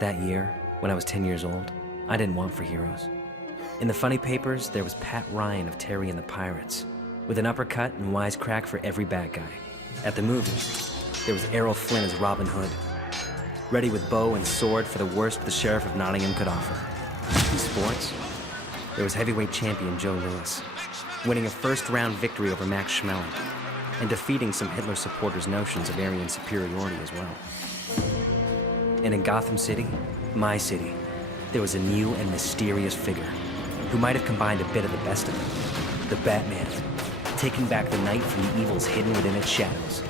That year, when I was 10 years old, I didn't want for heroes. In the funny papers, there was Pat Ryan of Terry and the Pirates, with an uppercut and wisecrack for every bad guy. At the movies, there was Errol Flynn as Robin Hood, ready with bow and sword for the worst the Sheriff of Nottingham could offer. In sports, there was heavyweight champion Joe Louis, winning a first-round victory over Max Schmeling, and defeating some Hitler supporters' notions of Aryan superiority as well. And in Gotham City, my city, there was a new and mysterious figure who might have combined a bit of the best of them. The Batman, taking back the night from the evils hidden within its shadows.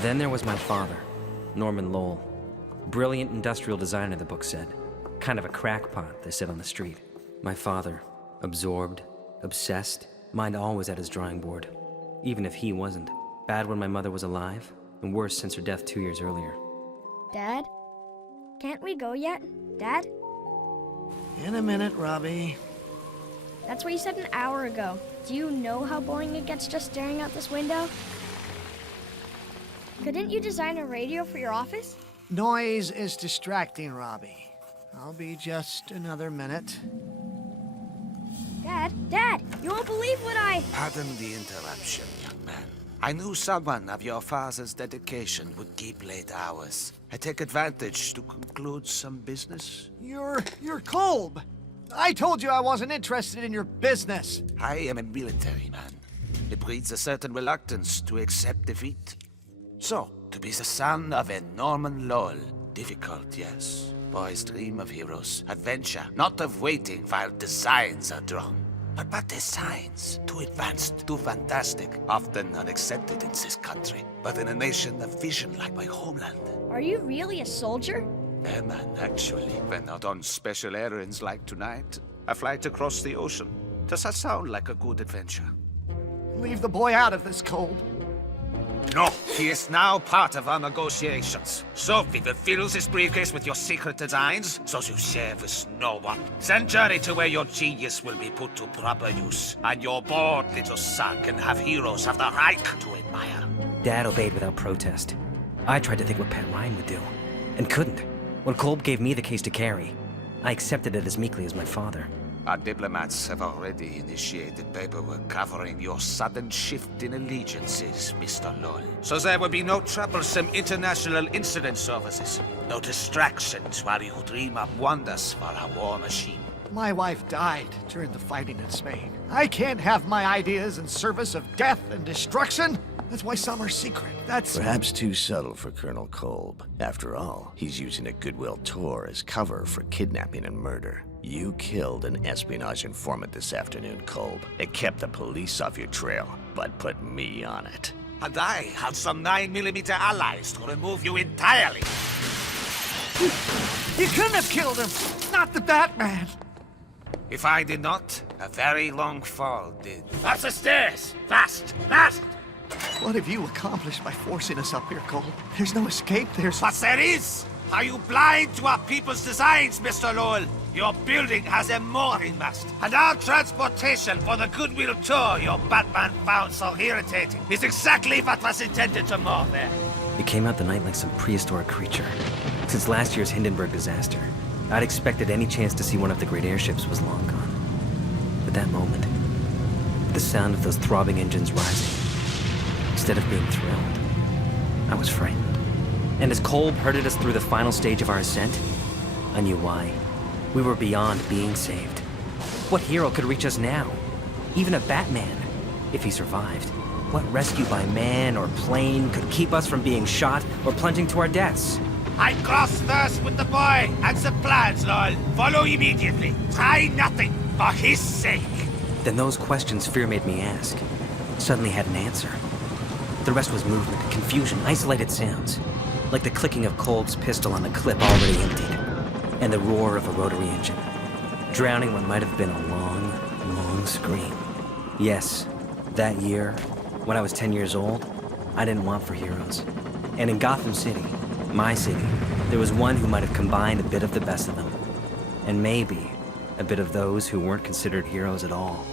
Then there was my father, Norman Lowell. Brilliant industrial designer, the book said. Kind of a crackpot, they said on the street. My father, absorbed, obsessed, mind always at his drawing board. Even if he wasn't. Bad when my mother was alive, and worse since her death 2 years earlier. Dad? Can't we go yet? Dad? In a minute, Robbie. That's what you said an hour ago. Do you know how boring it gets just staring out this window? Couldn't you design a radio for your office? Noise is distracting, Robbie. I'll be just another minute. Dad, you won't believe what I... Pardon the interruption, young man. I knew someone of your father's dedication would keep late hours. I take advantage to conclude some business. You're Kolb. I told you I wasn't interested in your business. I am a military man. It breeds a certain reluctance to accept defeat. So, to be the son of a Norman Lowell, difficult, yes. Boys dream of heroes, adventure, not of waiting while designs are drawn. But designs, too advanced, too fantastic, often unaccepted in this country. But in a nation of vision like my homeland. Are you really a soldier? Airman, actually, when not on special errands like tonight. A flight across the ocean. Does that sound like a good adventure? Leave the boy out of this, Kolb. No, he is now part of our negotiations. So we will fill this briefcase with your secret designs, so you share with no one. Send Jerry to where your genius will be put to proper use, and your bored little son can have heroes of the Reich to admire. Dad obeyed without protest. I tried to think what Pat Ryan would do, and couldn't. When Kolb gave me the case to carry, I accepted it as meekly as my father. Our diplomats have already initiated paperwork covering your sudden shift in allegiances, Mr. Lowell. So there will be no troublesome international incident services. No distractions while you dream up wonders for our war machine. My wife died during the fighting in Spain. I can't have my ideas in service of death and destruction. That's why some are secret. That's... Perhaps too subtle for Colonel Kolb. After all, he's using a goodwill tour as cover for kidnapping and murder. You killed an espionage informant this afternoon, Kolb. It kept the police off your trail, but put me on it. And I have some 9mm allies to remove you entirely. You couldn't have killed him! Not the Batman! If I did not, a very long fall did. Up the stairs! Fast! Fast! What have you accomplished by forcing us up here, Kolb? There's no escape, But there is! Are you blind to our people's designs, Mr. Lowell? Your building has a mooring mast, and our transportation for the goodwill tour your Batman found so irritating is exactly what was intended to moor there. It came out the night like some prehistoric creature. Since last year's Hindenburg disaster, I'd expected any chance to see one of the great airships was long gone. But that moment, the sound of those throbbing engines rising, instead of being thrilled, I was frightened. And as Kolb herded us through the final stage of our ascent, I knew why. We were beyond being saved. What hero could reach us now? Even a Batman, if he survived. What rescue by man or plane could keep us from being shot or plunging to our deaths? I cross first with the boy and the plans, Lowell. Follow immediately. Try nothing for his sake. Then those questions fear made me ask suddenly had an answer. The rest was movement, confusion, isolated sounds. Like the clicking of Kolb's pistol on a clip already emptied, and the roar of a rotary engine, drowning what might have been a long, long scream. Yes, that year, when I was 10 years old, I didn't want for heroes. And in Gotham City, my city, there was one who might have combined a bit of the best of them. And maybe a bit of those who weren't considered heroes at all.